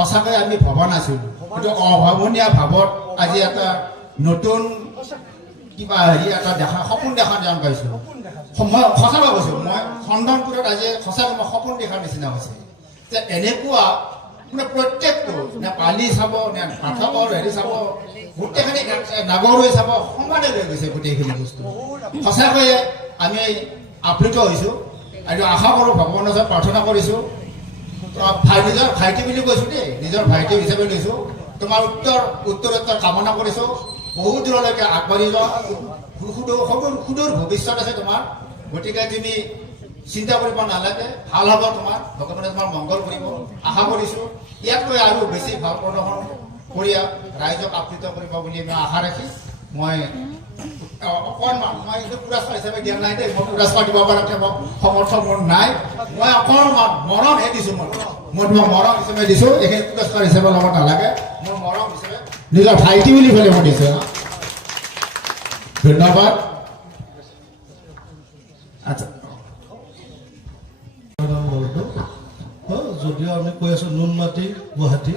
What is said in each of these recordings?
সঁচাকৈ আমি ভবা নাছিলোঁ। কিন্তু অভাৱনীয় ভাৱত আজি এটা নতুন কিবা এটা সপোন দেখা যেন পাইছোঁ। মই সঁচাকৈ কৈছোঁ, মই চন্দনপুৰত আজি সঁচাকৈ মই সপোন দেখাৰ নিচিনা হৈছে যে এনেকুৱা মানে প্ৰত্যেকটো নে পালি চাব নে পাঠকৰ চাব গোটেইখিনি নাগৰ হৈ চাব সমানে লৈ গৈছে গোটেইখিনি বস্তু। সঁচাকৈয়ে আমি আপ্লুত হৈছোঁ আৰু আশা কৰোঁ ভগৱানৰ ওচৰত প্ৰাৰ্থনা কৰিছোঁ। নিজৰ ভাইটি বুলি কৈছোঁ দেই, নিজৰ ভাইটি হিচাপে লৈছোঁ। তোমাৰ উত্তৰোত্তৰ কামনা কৰিছোঁ, বহু দূৰলৈকে আগবাঢ়ি যোৱা, সুদূৰ ভৱিষ্যত আছে তোমাৰ। গতিকে তুমি চিন্তা কৰিব নালাগে, ভাল হ'ব তোমাৰ, ভগৱানে তোমাৰ মংগল কৰিব আশা কৰিছোঁ। ইয়াতকৈ আৰু বেছি ভাল প্ৰদৰ্শন কৰি ৰাইজক আপ্লুত কৰিব বুলি মই আশা ৰাখি মই অকণমান, মই এইটো পুৰস্কাৰ হিচাপে দিয়া নাই দেই, মই পুৰস্কাৰ দিব পৰাকৈ মোক সমৰ্থ মোৰ নাই। মই অকণমান মৰমহে দিছোঁ, মই তোমাক মৰম হিচাপে দিছোঁ। এইখিনি পুৰস্কাৰ হিচাপে ল'ব নালাগে, মোৰ মৰম হিচাপে নিজৰ ভাইটি বুলি পেলাই মই দিছোঁ। ধন্যবাদ। আচ্ছা, যদিও আমি কৈ আছো নুনমাটি গুৱাহাটী,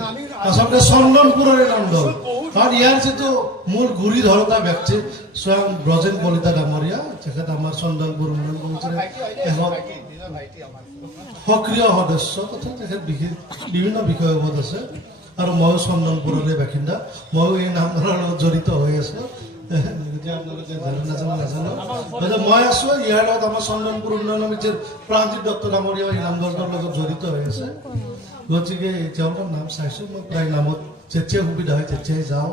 আচলতে চন্দনপুৰৰে নাম দল। কাৰণ ইয়াৰ যিটো মূল গুৰি ধৰোতা ব্যক্তি স্বয়ং ব্ৰজেন কলিতা ডাঙৰীয়া, তেখেত আমাৰ চন্দনপুৰ উন্নয়ন কমিটিৰ এখন সক্ৰিয় সদস্য তথা তেখেত বিভিন্ন বিষয়বোৰত আছে। আৰু ময়ো চন্দনপুৰৰে বাসিন্দা, ময়ো এই নামঘৰৰ লগত জড়িত হৈ আছো। মই আছো ইয়াৰ লগত আমাৰ চন্দনপুৰ উন্নয়ন সমিতিৰ প্ৰাণজিৎ দত্ত ডাঙৰীয়া এই নামঘৰটোৰ লগত জড়িত হৈ আছে। গতিকে তেওঁলোকৰ নাম চাইছো, মই প্ৰায় নামত যেতিয়া সুবিধা হয় তেতিয়াই যাওঁ।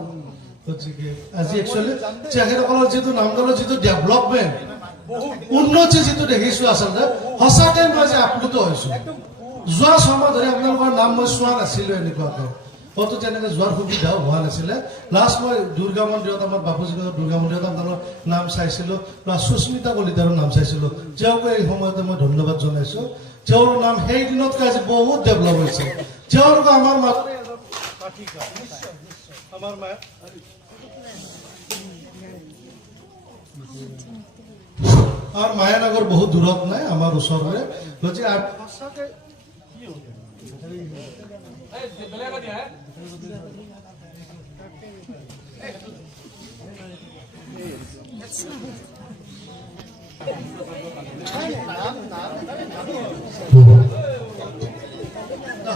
গতিকে আজি একচুৱেলি তেখেতসকলৰ যিটো নামঘৰৰ যিটো ডেভেলপমেণ্ট, উন্নতি যিটো দেখিছো, আচলতে সঁচাকৈ মই যে আপ্লুত হৈছো। যোৱা ছমাহ ধৰি আপোনালোকৰ নাম মই চোৱা নাছিলো এনেকুৱাকৈ, কতো তেনেকে যোৱাৰ সুবিধাও হোৱা নাছিলে। লাষ্ট মই দুৰ্গা মন্দিৰত, আমাৰ বাপুজীনগৰ দুৰ্গা মন্দিৰত আপোনালোকৰ নাম চাইছিলো, প্লাছ সুস্মিতা কলিতাৰৰ নাম চাইছিলো। তেওঁকো এই সময়তে মই ধন্যবাদ জনাইছো। তেওঁৰ নাম সেই দিনতকৈ আজি বহুত ডেভেলপ হৈছে। তেওঁলোকে আমাৰ আমাৰ মায়ানগৰ বহুত দূৰত নাই, আমাৰ ওচৰৰে। গতিকে সঁচাকৈ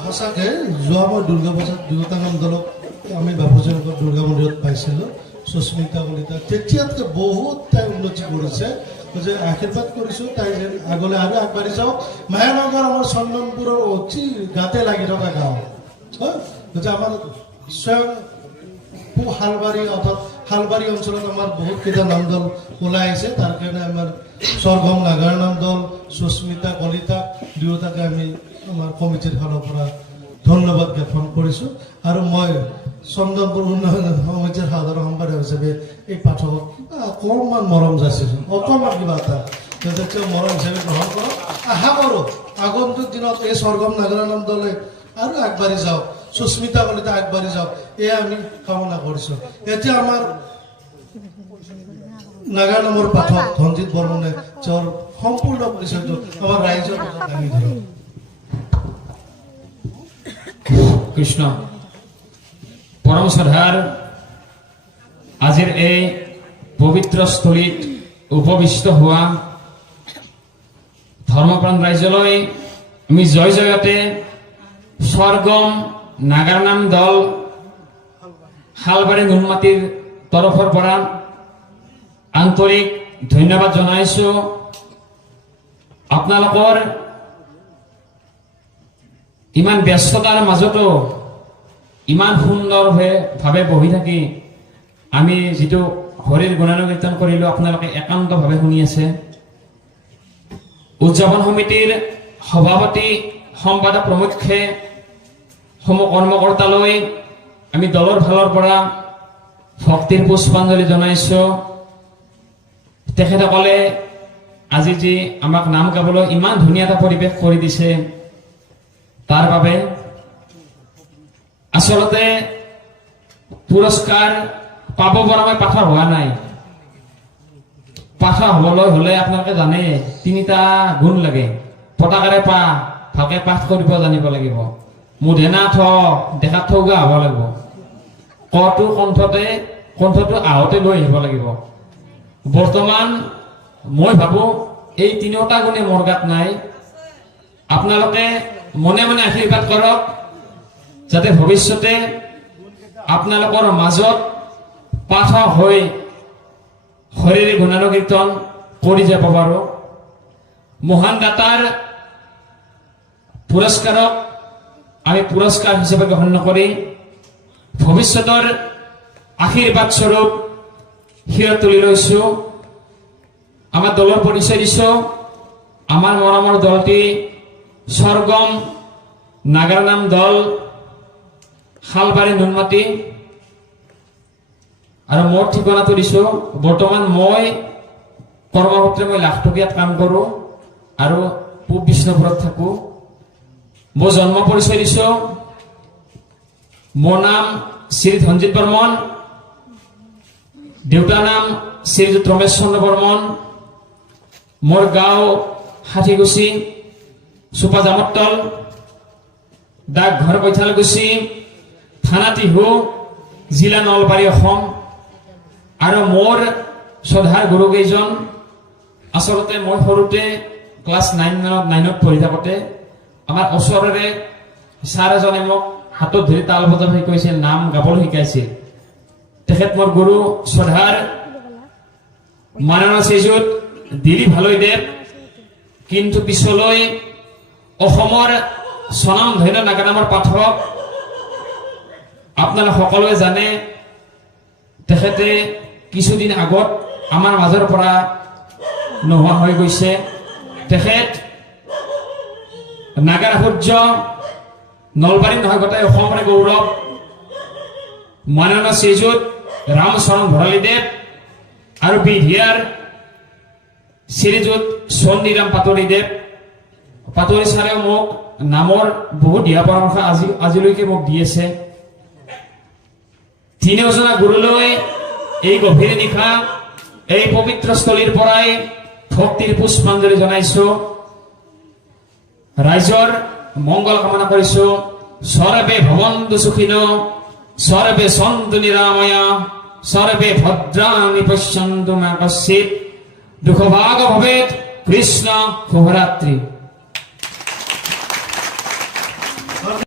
সঁচাকৈ যোৱা মই দুৰ্গা পূজাত দুয়োটামান দলক আমি বাপুজীনগৰ দুৰ্গা মন্দিৰত পাইছিলোঁ। সুস্মিতা কলিতা তেতিয়াতকৈ বহুত তাই উন্নতি কৰিছে। যে আশীৰ্বাদ কৰিছোঁ তাই যেন আগলৈ আৰু আগবাঢ়ি যাওক। মায়ানগৰ আমাৰ চন্দনপুৰৰ অতি গাতে লাগি থকা গাঁও, যে আমাৰ স্বয়ং শালবাৰী, অৰ্থাৎ শালবাৰী অঞ্চলত আমাৰ বহুত কেইটা নাম দল ওলাই আহিছে। তাৰ কাৰণে আমাৰ স্বৰ্গম নাগাৰ নাম দল, সুস্মিতা কলিতা দুয়োটাকে আমি আমাৰ কমিটিৰ ফালৰ পৰা ধন্যবাদ জ্ঞাপন কৰিছোঁ। আৰু মই চন্দনপুৰ উন্নয়ন সমিতিৰ সাধাৰণ সম্পাদক হিচাপে এই পাঠকক অকণমান মৰম যাচিছোঁ, অকণমান কিবা এটা যাতে তেওঁ মৰম হিচাপে গ্ৰহণ কৰক। আশা কৰোঁ আগন্তুক দিনত এই স্বৰ্গম নাগাৰ নাম দলে আৰু আগবাঢ়ি যাওক, সুস্মিতা কলিতা আগবাঢ়ি যাওক, এয়া আমি কামনা কৰিছোঁ। এতিয়া আমাৰ নাগাৰ নামৰ পাঠক ধনজিৎ বৰ্মনে তেওঁৰ সম্পূৰ্ণ পৰিচয়টো আমাৰ ৰাইজৰ মাজত দাঙি ধৰক। কৃষ্ণ পৰম শ্ৰদ্ধাৰ আজিৰ এই পবিত্ৰ স্থলীত উপবিষ্ট হোৱা ধৰ্মপ্ৰাণ ৰাইজলৈ আমি জয় জয়তে স্বৰ্গম নাগাৰ নাম দল শালবাৰী নুনমাটিৰ তৰফৰ পৰা আন্তৰিক ধন্যবাদ জনাইছো। আপোনালোকৰ ইমান ব্যস্ততাৰ মাজতো ইমান সুন্দৰভাৱে বহি থাকি আমি যিটো হৰিৰ গুণানুকীৰ্তন কৰিলো আপোনালোকে একান্তভাৱে শুনি আছে। উদযাপন সমিতিৰ সভাপতি সম্পাদক প্ৰমুখ্যে সমূহ কৰ্মকৰ্তালৈ আমি দলৰ ফালৰ পৰা ভক্তিৰ পুষ্পাঞ্জলি জনাইছো। তেখেতসকলে আজি যি আমাক নাম গাবলৈ ইমান ধুনীয়া এটা পৰিৱেশ কৰি দিছে তাৰ বাবে। আচলতে পুৰস্কাৰ পাব পৰা মই পাঠৰ হোৱা নাই। পাঠৰ হবলৈ হলে আপোনালোকে জানে 3টা গুণ লাগে। পতাকাৰে ভালকে পাঠ কৰিব জানিব লাগিব, মুধেনা থ দেখাত থৌগা হ'ব লাগিব কটো কণ্ঠটো আহতে লৈ আহিব লাগিব বৰ্তমান মই ভাবো এই তিনিওটা গুণে মোৰ গাত নাই আপোনালোকে মনে মনে আশীৰ্বাদ কৰক যাতে ভৱিষ্যতে আপোনালোকৰ মাজত পাঠ হৈ হৰিৰ গুণানুকীৰ্তন কৰি যাব পাৰো মহান দাতাৰ পুৰস্কাৰক আমি পুৰস্কাৰ হিচাপে গ্ৰহণ নকৰি ভৱিষ্যতৰ আশীৰ্বাদ স্বৰূপ শিৰত তুলি লৈছো আমাৰ দলৰ পৰিচয় দিছো আমাৰ মৰমৰ দলটি স্বৰ্গম নাগাৰ নাম দল শালবাৰী নুনমাটি আৰু মোৰ ঠিকনাটো দিছো বৰ্তমান মই কৰ্মসূত্ৰে মই লাখটকীয়াত কাম কৰো আৰু পূব বিষ্ণুপুৰত থাকো মোৰ জন্ম পৰিচয় দিছো মোৰ নাম শ্ৰী ধনজিত বৰ্মন দেউতাৰ নাম শ্ৰীযুত ৰমেশ চন্দ্ৰ বৰ্মন মোৰ গাঁও হাতীগুছি চুপা জামতল ডাকঘৰ কৈঠালগুছি থানা টিহু জিলা নলবাৰী অসম আৰু মোৰ শ্ৰদ্ধাৰ গুৰুকেইজন আচলতে মই সৰুতে ক্লাছ 9ত পঢ়ি থাকোঁতে আমাৰ ওচৰৰে ছাৰ এজনে মোক হাতত ধৰি তাল বজাব শিকাইছিল নাম গাবলৈ শিকাইছিল তেখেত মোৰ গুৰু শ্ৰদ্ধাৰ মাননীয় শ্ৰীযুত দিলীপ হালৈদেৱ কিন্তু পিছলৈ অসমৰ স্বনামধন্য নাগানামৰ পাঠক আপোনালোকে সকলোৱে জানে তেখেতে কিছুদিন আগত আমাৰ মাজৰ পৰা নোহোৱা হৈ গৈছে তেখেত নাগাৰ সূৰ্য নলবাৰী নহয় গোটেই অসমৰে গৌৰৱ মাননীয় শ্ৰীযুত ৰামচৰণ ভৰালীদেৱ আৰু বিধিয়াৰ শ্ৰীযুত চণ্ডীৰাম পাটোৱাৰীদেৱ পাটোৱাৰী ছাৰেও মোক নামৰ বহুত দিহা পৰামৰ্শ আজিলৈকে মোক দি আছে তিনিওজনা গুৰুলৈ এই গভীৰ নিশা এই পবিত্ৰ স্থলীৰ পৰাই ভক্তিৰ পুষ্পাঞ্জলি জনাইছো ৰাইজৰ মংগল কামনা কৰিছো সৰ্বে ভৱন্তু সুখিনো সৰ্বে সন্তু নিৰাময়া সৰ্বে ভদ্ৰাণি পশ্যন্তু মা কশ্চিৎ দুঃখভাগ ভৱেৎ কৃষ্ণ শুভৰাত্ৰি।